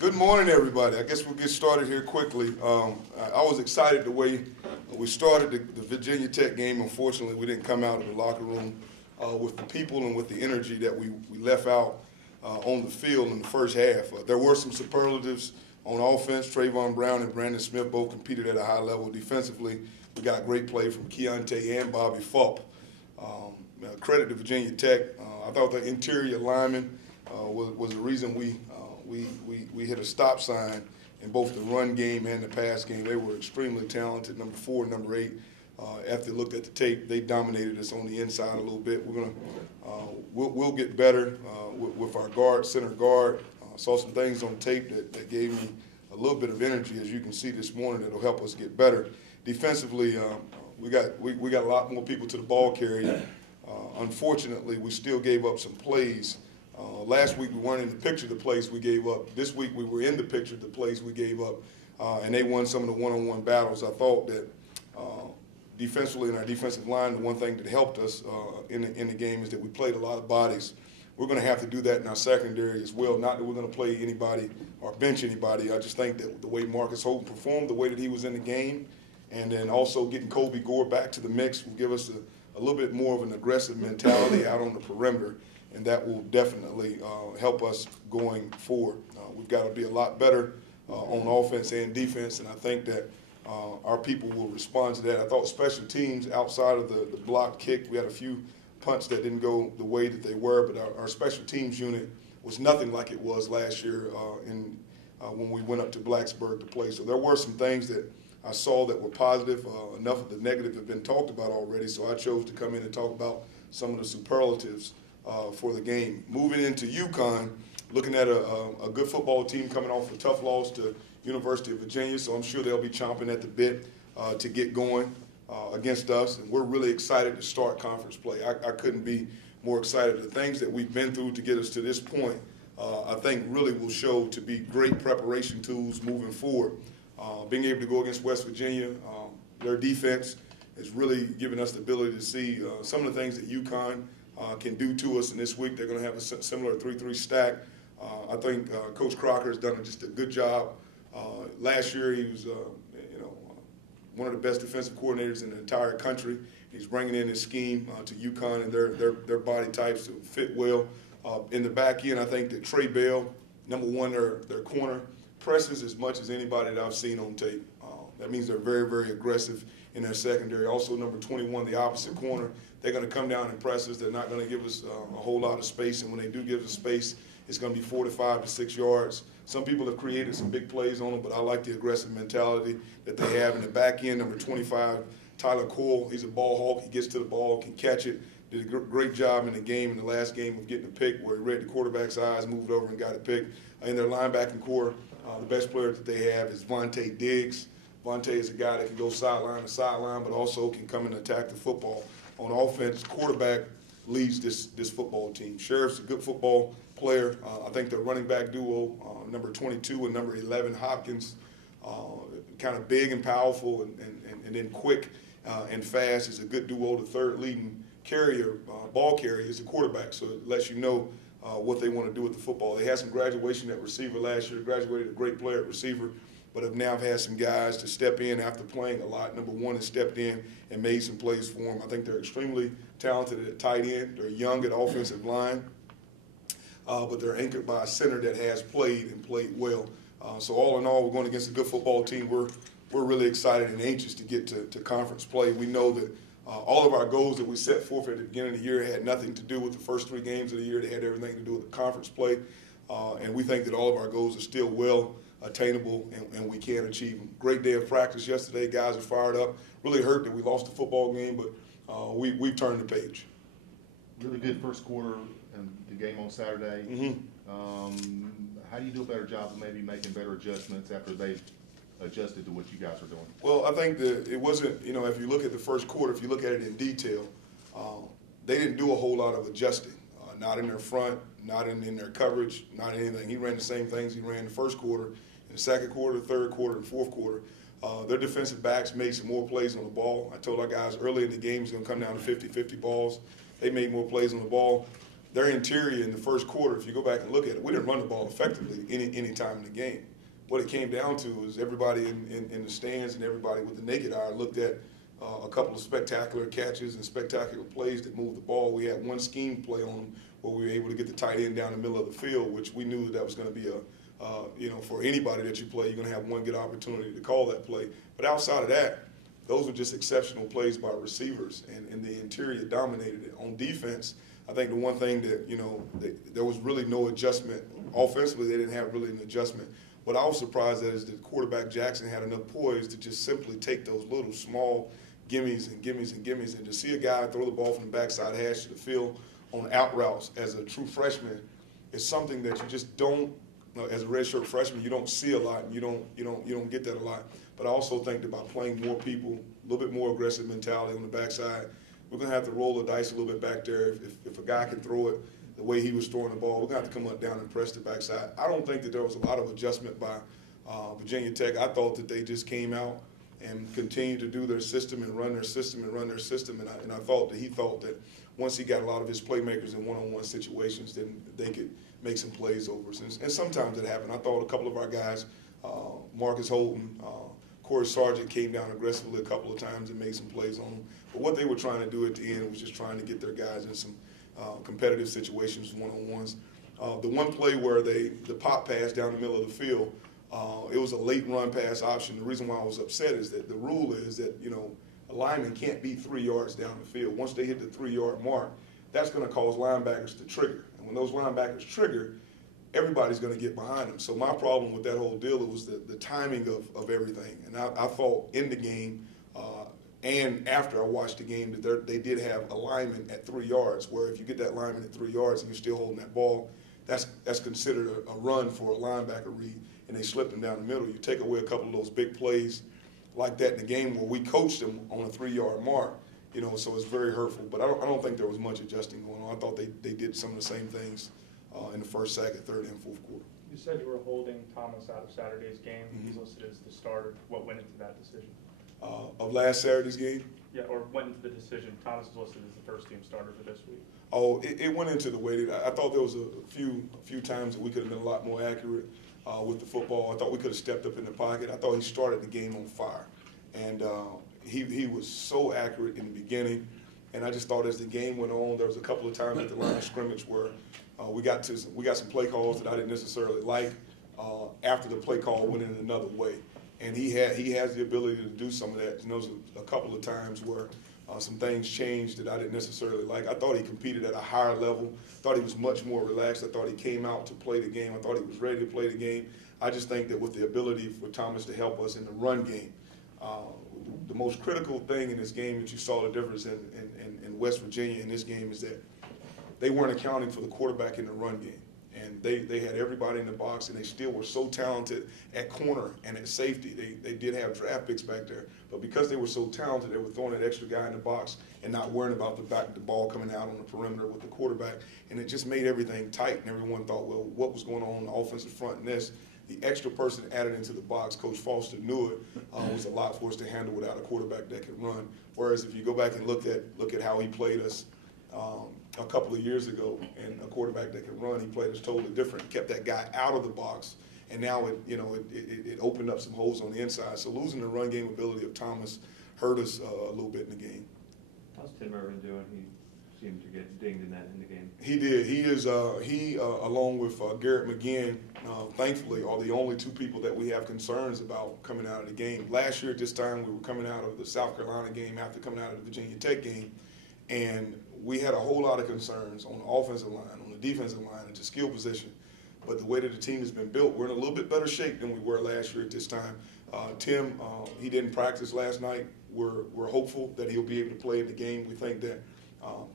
Good morning, everybody. I guess we'll get started here quickly. I was excited the way we started the Virginia Tech game. Unfortunately, we didn't come out of the locker room with the people and with the energy that we left out on the field in the first half. There were some superlatives on offense. Trayvon Brown and Brandon Smith both competed at a high level. Defensively, we got great play from Keontae and Bobby Fulp. Credit to Virginia Tech. I thought the interior lineman was the reason we hit a stop sign in both the run game and the pass game. They were extremely talented. Number 4 and number 8. After they looked at the tape, they dominated us on the inside a little bit. We'll get better with our center guard. Saw some things on tape that gave me a little bit of energy, as you can see this morning, that'll help us get better. Defensively, we got a lot more people to the ball carrier. Unfortunately, we still gave up some plays. Last week we weren't in the picture of the plays we gave up. This week we were in the picture of the plays we gave up, and they won some of the one-on-one battles. I thought that defensively in our defensive line, the one thing that helped us in the game is that we played a lot of bodies. We're going to have to do that in our secondary as well. Not that we're going to play anybody or bench anybody. I just think that the way Marcus Holton performed, the way that he was in the game, and then also getting Kobe Gore back to the mix will give us a little bit more of an aggressive mentality out on the perimeter, and that will definitely help us going forward. We've got to be a lot better on offense and defense, and I think that our people will respond to that. I thought special teams, outside of the block kick, we had a few punts that didn't go the way that they were, but our special teams unit was nothing like it was last year when we went up to Blacksburg to play. So there were some things that I saw that were positive. Enough of the negative have been talked about already, so I chose to come in and talk about some of the superlatives for the game. Moving into UConn, looking at a good football team coming off a tough loss to University of Virginia, so I'm sure they'll be chomping at the bit to get going against us, and we're really excited to start conference play. I couldn't be more excited. The things that we've been through to get us to this point, I think really will show to be great preparation tools moving forward. Being able to go against West Virginia, their defense has really given us the ability to see some of the things that UConn can do to us. And this week they're going to have a similar 3-3 stack. I think Coach Crocker has done just a good job. Last year he was, one of the best defensive coordinators in the entire country. He's bringing in his scheme to UConn and their body types to fit well. In the back end, I think that Trey Bell, number 1, their corner, presses as much as anybody that I've seen on tape. That means they're very, very aggressive in their secondary. Also, number 21, the opposite corner, they're going to come down and press us. They're not going to give us a whole lot of space, and when they do give us space, it's going to be 4 to 5 to 6 yards. Some people have created some big plays on them, but I like the aggressive mentality that they have. In the back end, number 25, Tyler Coyle, he's a ball hawk. He gets to the ball, can catch it. Did a great job in the game, in the last game, of getting a pick where he read the quarterback's eyes, moved over and got a pick. In their linebacking core, the best player that they have is Vontae Diggs. Vontae is a guy that can go sideline to sideline, but also can come and attack the football. On offense, quarterback leads this football team. Sheriff's a good football player. I think their running back duo, number 22 and number 11, Hopkins, kind of big and powerful and then quick and fast, is a good duo. The third leading carrier, ball carrier, is a quarterback, so it lets you know what they want to do with the football. They had some graduation at receiver last year, graduated a great player at receiver, but have now had some guys to step in after playing a lot. Number 1 has stepped in and made some plays for them. I think they're extremely talented at tight end. They're young at offensive line, but they're anchored by a center that has played and played well. So all in all, we're going against a good football team. We're really excited and anxious to get to conference play. We know that all of our goals that we set forth at the beginning of the year had nothing to do with the first 3 games of the year. They had everything to do with the conference play. And we think that all of our goals are still well attainable and we can achieve them. Great day of practice yesterday. Guys are fired up. Really hurt that we lost the football game, but we've turned the page. Really good first quarter and the game on Saturday. Mm-hmm. How do you do a better job of maybe making better adjustments after they've adjusted to what you guys are doing? Well, I think that it wasn't, if you look at the first quarter, if you look at it in detail, they didn't do a whole lot of adjusting. Not in their front, not in their coverage, not anything. He ran the same things he ran in the first quarter, in the second quarter, third quarter, and fourth quarter. Their defensive backs made some more plays on the ball. I told our guys early in the game it's going to come down to 50-50 balls. They made more plays on the ball. their interior in the first quarter, if you go back and look at it, we didn't run the ball effectively any time in the game. What it came down to is everybody in the stands and everybody with the naked eye looked at a couple of spectacular catches and spectacular plays that moved the ball. We had one scheme play on them where we were able to get the tight end down the middle of the field, which we knew that was going to be for anybody that you play, you're going to have one good opportunity to call that play. But outside of that, those were just exceptional plays by receivers, and the interior dominated it. On defense, I think the one thing that, there was really no adjustment. Offensively, they didn't have really an adjustment. What I was surprised at is that quarterback Jackson had enough poise to just simply take those little small gimmies and gimmies and gimmies. And to see a guy throw the ball from the backside hash to the field on out routes as a true freshman is something that you just don't, as a redshirt freshman, you don't see a lot, and you don't get that a lot. But I also think that by playing more people, a little bit more aggressive mentality on the backside, we're going to have to roll the dice a little bit back there. If a guy can throw it the way he was throwing the ball, we're going to have to come up down and press the backside. I don't think that there was a lot of adjustment by Virginia Tech. I thought that they just came out and continued to do their system and run their system and run their system. And I thought that he thought that once he got a lot of his playmakers in one-on-one situations, then they could make some plays over us. And sometimes it happened. I thought a couple of our guys, Marcus Holton, Corey Sargent came down aggressively a couple of times and made some plays on them. But what they were trying to do at the end was just trying to get their guys in some competitive situations, one-on-ones. The one play where the pop pass down the middle of the field, it was a late run pass option. The reason why I was upset is that the rule is that, a lineman can't be 3 yards down the field. Once they hit the 3-yard mark, that's going to cause linebackers to trigger. And when those linebackers trigger, everybody's going to get behind them. So my problem with that whole deal was the timing of everything. And I thought in the game and after I watched the game that they did have a lineman at 3 yards, where if you get that lineman at 3 yards and you're still holding that ball, that's considered a run for a linebacker read, and they slipped him down the middle. You take away a couple of those big plays like that in the game where we coached them on a 3-yard mark, so it's very hurtful. But I don't think there was much adjusting going on. I thought they did some of the same things in the first, second, third, and fourth quarter. You said you were holding Thomas out of Saturday's game. Mm-hmm. He's listed as the starter. What went into that decision? Of last Saturday's game? Yeah, or went into the decision. Thomas is listed as the first-team starter for this week. Oh, it went into the way that I thought there was a few times that we could have been a lot more accurate with the football. I thought we could have stepped up in the pocket. I thought he started the game on fire, and he was so accurate in the beginning. And I just thought as the game went on, there was a couple of times at the line of scrimmage where we got some play calls that I didn't necessarily like after the play call went in another way. And he has the ability to do some of that. There was a couple of times where some things changed that I didn't necessarily like. I thought he competed at a higher level. Thought he was much more relaxed. I thought he came out to play the game. I thought he was ready to play the game. I just think that with the ability for Thomas to help us in the run game, the most critical thing in this game that you saw the difference in West Virginia in this game is that they weren't accounting for the quarterback in the run game. And they had everybody in the box, and they still were so talented at corner and at safety. They did have draft picks back there, but because they were so talented, they were throwing that extra guy in the box and not worrying about the ball coming out on the perimeter with the quarterback. And it just made everything tight, and everyone thought, well, what was going on the offensive front? And this, the extra person added into the box, Coach Foster knew it, was a lot for us to handle without a quarterback that could run. Whereas if you go back and look at how he played us a couple of years ago, and a quarterback that could run, he played us totally different. Kept that guy out of the box, and now it opened up some holes on the inside. So losing the run game ability of Thomas hurt us a little bit in the game. How's Tim Irvin doing? He seemed to get dinged in the game. He did. He is along with Garrett McGinn, thankfully, are the only two people that we have concerns about coming out of the game. Last year at this time, we were coming out of the South Carolina game after coming out of the Virginia Tech game, and we had a whole lot of concerns on the offensive line, on the defensive line, and the skill position. But the way that the team has been built, we're in a little bit better shape than we were last year at this time. Tim, he didn't practice last night. We're hopeful that he'll be able to play in the game. We think that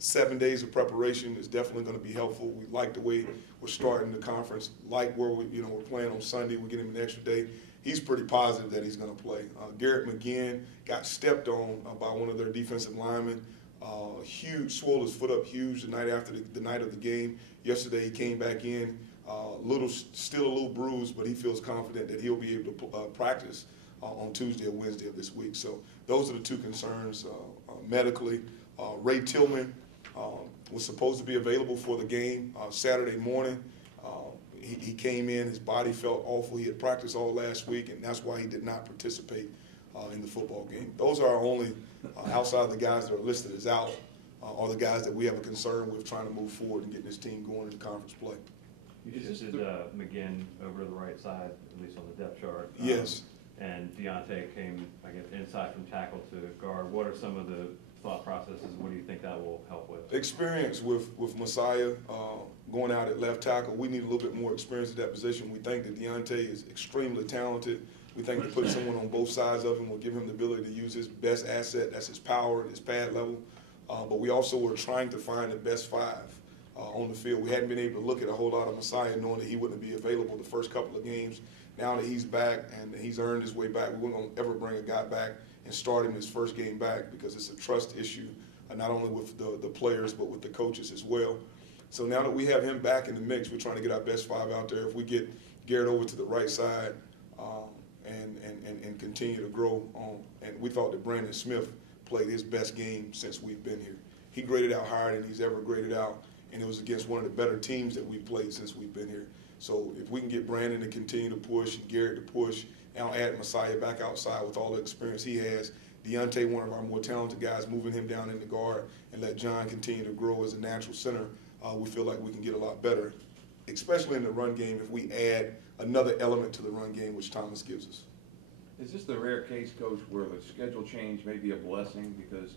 7 days of preparation is definitely going to be helpful. We like the way we're starting the conference, like where we're playing on Sunday. We get him an extra day. He's pretty positive that he's going to play. Garrett McGinn got stepped on by one of their defensive linemen. Huge, swole his foot up huge the night after the night of the game. Yesterday he came back in, still a little bruised, but he feels confident that he'll be able to practice on Tuesday or Wednesday of this week. So those are the two concerns medically. Ray Tillman, was supposed to be available for the game Saturday morning. He came in, his body felt awful. He had practiced all last week, and that's why he did not participate in the football game. Those are our only, outside of the guys that are listed as out, are the guys that we have a concern with trying to move forward and getting this team going into conference play. You shifted McGinn over to the right side, at least on the depth chart. Yes. And Deontay came, I guess, inside from tackle to guard. What are some of the thought processes? What do you think that will help with? Experience with Messiah going out at left tackle. We need a little bit more experience at that position. We think that Deontay is extremely talented. We think to put someone on both sides of him will give him the ability to use his best asset, that's his power and his pad level. But we also were trying to find the best five on the field. We hadn't been able to look at a whole lot of Messiah knowing that he wouldn't be available the first couple of games. Now that he's back and he's earned his way back, we weren't going to ever bring a guy back and start him his first game back because it's a trust issue, not only with the players but with the coaches as well. So now that we have him back in the mix, we're trying to get our best five out there. If we get Garrett over to the right side and continue to grow on, and we thought that Brandon Smith played his best game since we've been here. He graded out higher than he's ever graded out, and it was against one of the better teams that we've played since we've been here. So if we can get Brandon to continue to push and Garrett to push, and I'll add Messiah back outside with all the experience he has, Deontay, one of our more talented guys, moving him down in the guard, and let John continue to grow as a natural center, we feel like we can get a lot better, especially in the run game if we add another element to the run game, which Thomas gives us. Is this the rare case, Coach, where the schedule change may be a blessing because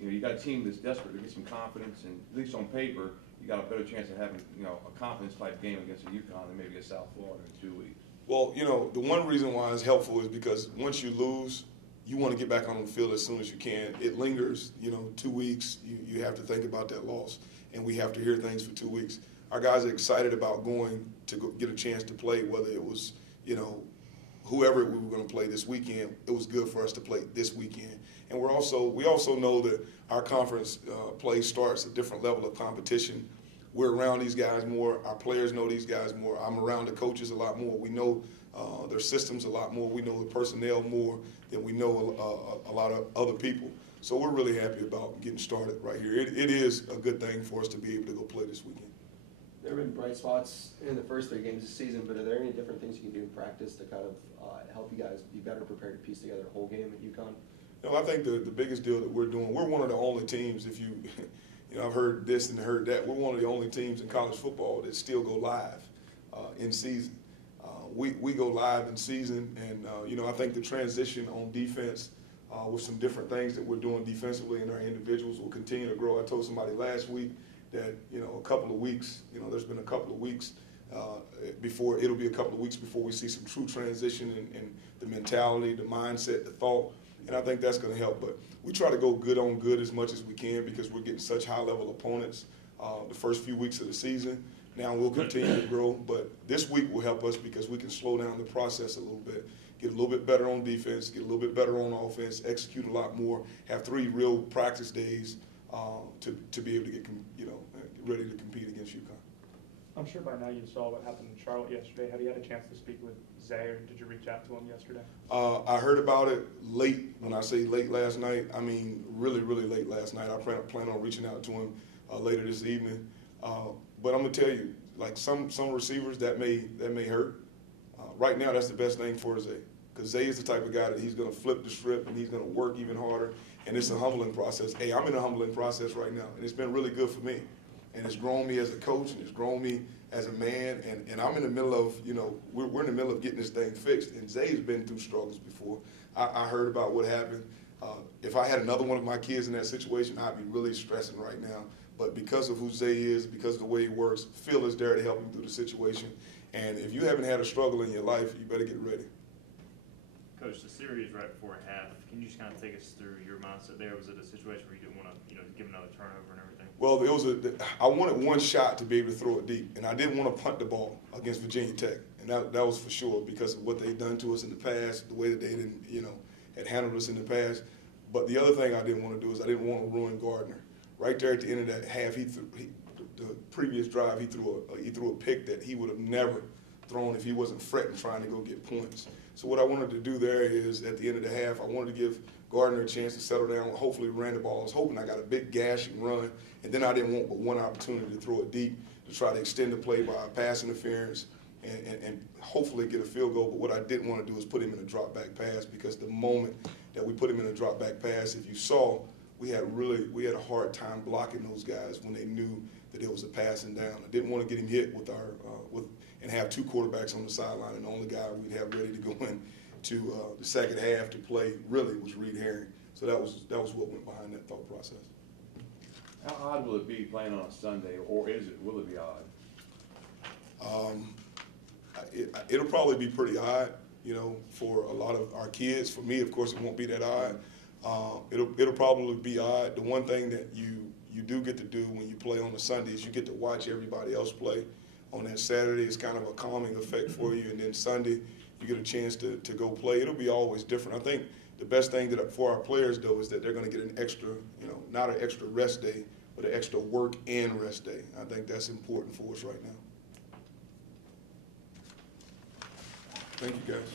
you got a team that's desperate to get some confidence, and at least on paper, you got a better chance of having a confidence type game against a UConn than maybe a South Florida in 2 weeks? Well, the one reason why it's helpful is because once you lose, you want to get back on the field as soon as you can. It lingers, 2 weeks. You have to think about that loss, and we have to hear things for 2 weeks. Our guys are excited about going to go get a chance to play, whether it was, whoever we were going to play this weekend. It was good for us to play this weekend. And we also know that our conference play starts a different level of competition. We're around these guys more. Our players know these guys more. I'm around the coaches a lot more. We know their systems a lot more. We know the personnel more than we know a lot of other people. So we're really happy about getting started right here. It is a good thing for us to be able to go play this weekend. There have been bright spots in the first 3 games this season, but are there any different things you can do in practice to kind of help you guys be better prepared to piece together a whole game at UConn? I think the biggest deal that we're doing, we're one of the only teams, if you I've heard this and heard that, we're one of the only teams in college football that still go live in season. We go live in season, and, I think the transition on defense with some different things that we're doing defensively in our individuals will continue to grow. I told somebody last week that, a couple of weeks, there's been a couple of weeks it'll be a couple of weeks before we see some true transition in the mentality, the mindset, the thought, and I think that's going to help. But we try to go good on good as much as we can because we're getting such high-level opponents the first few weeks of the season. Now we'll continue to grow, but this week will help us because we can slow down the process a little bit, get a little bit better on defense, get a little bit better on offense, execute a lot more, have 3 real practice days to be able to get ready to compete against UConn. I'm sure by now you saw what happened in Charlotte yesterday. Have you had a chance to speak with Zay, or did you reach out to him yesterday? I heard about it late. When I say late last night, I mean really, really late last night. I plan on reaching out to him later this evening. But I'm gonna tell you, like some receivers that may hurt. Right now, that's the best thing for Zay, because Zay is the type of guy that he's gonna flip the script and he's gonna work even harder. And it's a humbling process. Hey, I'm in a humbling process right now, and it's been really good for me. And it's grown me as a coach, and it's grown me as a man, and I'm in the middle of, we're in the middle of getting this thing fixed. And Zay's been through struggles before. I heard about what happened. If I had another one of my kids in that situation, I'd be really stressing right now. But because of who Zay is, because of the way he works, Phil is there to help him through the situation. And if you haven't had a struggle in your life, you better get ready. Coach, the series right before half, can you just kind of take us through your mindset there? Was it a situation where you didn't want to, give another turnover and everything? Well, I wanted one shot to be able to throw it deep, and I didn't want to punt the ball against Virginia Tech, and that was for sure because of what they'd done to us in the past, the way that they didn't, had handled us in the past. But the other thing I didn't want to do is I didn't want to ruin Gardner. Right there at the end of that half, the previous drive, he threw a pick that he would have never thrown if he wasn't fretting trying to go get points. So what I wanted to do there is, at the end of the half, I wanted to give Gardner a chance to settle down. Hopefully ran the ball. I was hoping I got a big gashing run, and then I didn't want but one opportunity to throw it deep to try to extend the play by pass interference and hopefully get a field goal. But what I didn't want to do is put him in a drop back pass, because the moment that we put him in a drop back pass, if you saw, we had a hard time blocking those guys when they knew that it was a passing down. I didn't want to get him hit with and have two quarterbacks on the sideline, and the only guy we'd have ready to go in to the second half to play really was Reed Herring. So that was what went behind that thought process. How odd will it be playing on a Sunday, or will it be odd? It'll probably be pretty odd, for a lot of our kids. For me, of course, it won't be that odd. It'll probably be odd. The one thing that you do get to do when you play on a Sunday is you get to watch everybody else play. On that Saturday, it's kind of a calming effect for you, and then Sunday, you get a chance to go play. It'll be always different. I think the best thing for our players, though, is that they're going to get an extra, not an extra rest day, but an extra work and rest day. I think that's important for us right now. Thank you, guys.